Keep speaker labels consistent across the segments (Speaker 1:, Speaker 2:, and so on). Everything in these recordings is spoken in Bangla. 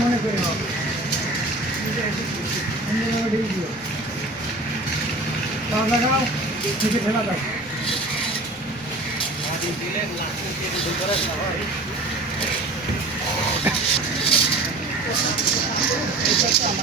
Speaker 1: মনে করি না অন্যভাবে ঢেকে দিও তার লাগাও থেকে ফেলা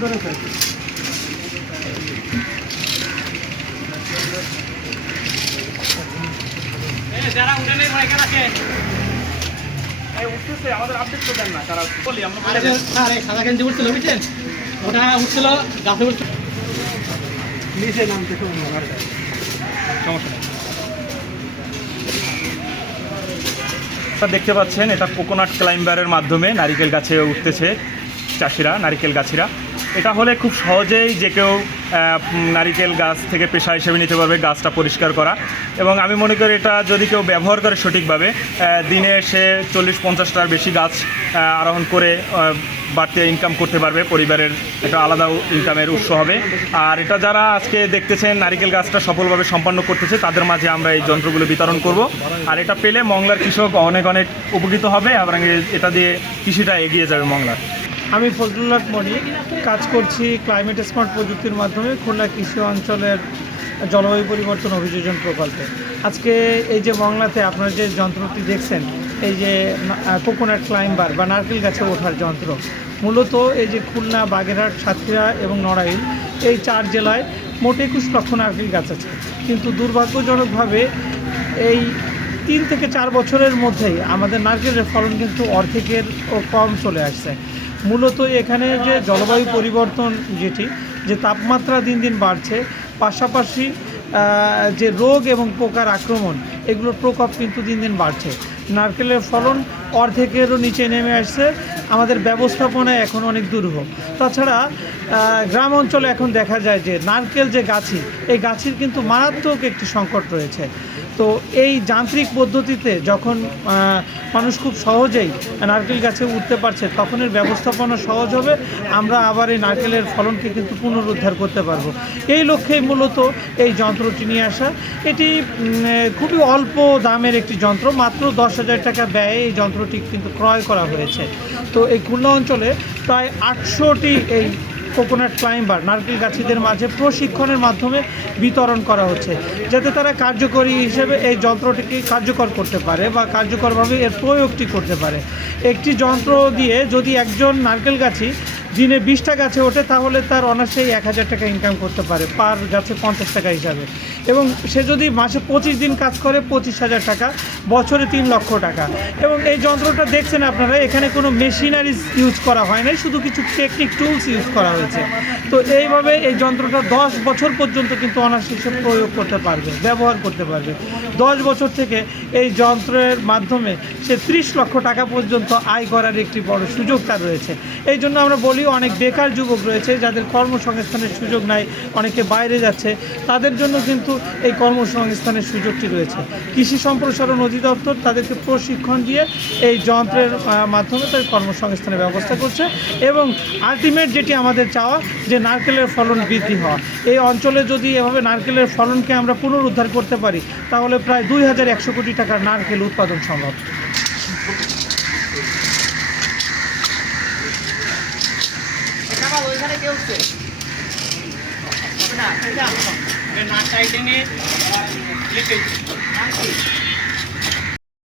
Speaker 1: করে স্যার
Speaker 2: যারা উঠেনে এখানে আছে
Speaker 3: উঠতেছে আমাদের আপডেট তো দেন না তারা বলি আমরা
Speaker 2: সাদা গেঞ্জি উঠছিল বুঝছেন? ওটা উঠছিল গাছে উঠছিল।
Speaker 1: নিচে নামতে সমস্যা
Speaker 3: আপনারা দেখতে পাচ্ছেন এটা কোকোনাট ক্লাইম্বারের মাধ্যমে নারিকেল গাছে উঠতেছে চাষিরা নারিকেল গাছিরা। এটা হলে খুব সহজেই যে কেউ নারিকেল গাছ থেকে পেশা হিসেবে নিতে পারবে গাছটা পরিষ্কার করা। এবং আমি মনে করি এটা যদি কেউ ব্যবহার করে সঠিকভাবে দিনে সে চল্লিশ পঞ্চাশটার বেশি গাছ আরোহণ করে বাড়তি ইনকাম করতে পারবে, পরিবারের একটা আলাদা ইনকামের উৎস হবে। আর এটা যারা আজকে দেখতেছেন নারিকেল গাছটা সফলভাবে সম্পন্ন করতেছে, তাদের মাঝে আমরা এই যন্ত্রগুলো বিতরণ করব। আর এটা পেলে মংলার কৃষক অনেক অনেক উপকৃত হবে, এবং এটা দিয়ে কৃষিটা এগিয়ে যাবে মংলার।
Speaker 1: আমি ফজলুল্লাহ মণি। কাজ করছি ক্লাইমেট স্মার্ট প্রযুক্তির মাধ্যমে খুলনা কৃষি অঞ্চলের জলবায়ু পরিবর্তন অভিযোজন প্রকল্পে। আজকে এই যে বাংলাতে আপনারা যে যন্ত্রটি দেখছেন, এই যে কোকোনাট ক্লাইম্বার বা নারকেল গাছে ওঠার যন্ত্র, মূলত এই যে খুলনা, বাগেরহাট, সাতক্ষীরা এবং নড়াইল, এই চার জেলায় মোট একুশ লক্ষ নারকেল গাছ আছে। কিন্তু দুর্ভাগ্যজনকভাবে এই তিন থেকে চার বছরের মধ্যেই আমাদের নারকেলের ফলন কিন্তু অর্ধেকের ও কম চলে আসছে। মূলত এখানে যে জলবায়ু পরিবর্তন যেটি, যে তাপমাত্রা দিন দিন বাড়ছে, পাশাপাশি যে রোগ এবং পোকার আক্রমণ, এগুলোর প্রকোপ কিন্তু দিন দিন বাড়ছে। নারকেলের ফলন অর্ধেকেরও নিচে নেমে আসছে, আমাদের ব্যবস্থাপনা এখন অনেক দুর্ভোগ তাছাড়া গ্রাম অঞ্চলে এখন দেখা যায় যে নারকেল যে গাছি, এই গাছির কিন্তু মারাত্মক একটি সংকট রয়েছে। তো এই যান্ত্রিক পদ্ধতিতে যখন মানুষ খুব সহজেই নারকেল গাছে উঠতে পারছে তখন এর ব্যবস্থাপনা সহজ হবে, আমরা আবার এই নারকেলের ফলনকে কিন্তু পুনরুদ্ধার করতে পারব। এই লক্ষ্যেই মূলত এই যন্ত্রটি নিয়ে আসা। এটি খুবই অল্প দামের একটি যন্ত্র, মাত্র দশ হাজার টাকা ব্যয়ে এই যন্ত্রটি কিন্তু ক্রয় করা হয়েছে। তো এই খুলনা অঞ্চলে প্রায় আটশোটি এই কোকোনাট ক্লাইম্বার নারকেল গাছিদের মাঝে প্রশিক্ষণের মাধ্যমে বিতরণ করা হচ্ছে, যাতে তারা কার্যকরী হিসেবে এই যন্ত্রটিকে কার্যকর করতে পারে বা কার্যকরভাবে এর প্রয়োগটি করতে পারে। একটি যন্ত্র দিয়ে যদি একজন নারকেল গাছি দিনে বিশটা গাছে ওঠে, তাহলে তার অনার্সেই এক হাজার টাকা ইনকাম করতে পারে, পার গাছে পঞ্চাশ টাকা হিসাবে। এবং সে যদি মাসে পঁচিশ দিন কাজ করে, পঁচিশ হাজার টাকা, বছরে তিন লক্ষ টাকা। এবং এই যন্ত্রটা দেখছেন আপনারা, এখানে কোনো মেশিনারিজ ইউজ করা হয় নাই, শুধু কিছু টেকনিক টুলস ইউজ করা হয়েছে। তো এইভাবে এই যন্ত্রটা দশ বছর পর্যন্ত কিন্তু অনার্স হিসেবে প্রয়োগ করতে পারবে, ব্যবহার করতে পারবে। দশ বছর থেকে এই যন্ত্রের মাধ্যমে সে ত্রিশ লক্ষ টাকা পর্যন্ত আয় করার একটি বড় সুযোগ তার রয়েছে। এই জন্য আমরা বলি অনেক বেকার যুবক রয়েছে, যাদের কর্মসংস্থানের সুযোগ নাই, অনেকে বাইরে যাচ্ছে। তাদের জন্য কিন্তু এই কর্মসংস্থানের সুযোগটি রয়েছে। কৃষি সম্প্রসারণ অধিদপ্তর তাদেরকে প্রশিক্ষণ দিয়ে এই যন্ত্রের মাধ্যমে তাদের কর্মসংস্থানের ব্যবস্থা করছে এবং আলটিমেট যেটি আমাদের চাওয়া, যে নারকেলের ফলন বৃদ্ধি হওয়া। এই অঞ্চলে যদি এভাবে নারকেলের ফলনকে আমরা পুনরুদ্ধার করতে পারি, তাহলে প্রায় দুই হাজার একশো কোটি টাকার নারকেল উৎপাদন সম্ভব।
Speaker 2: না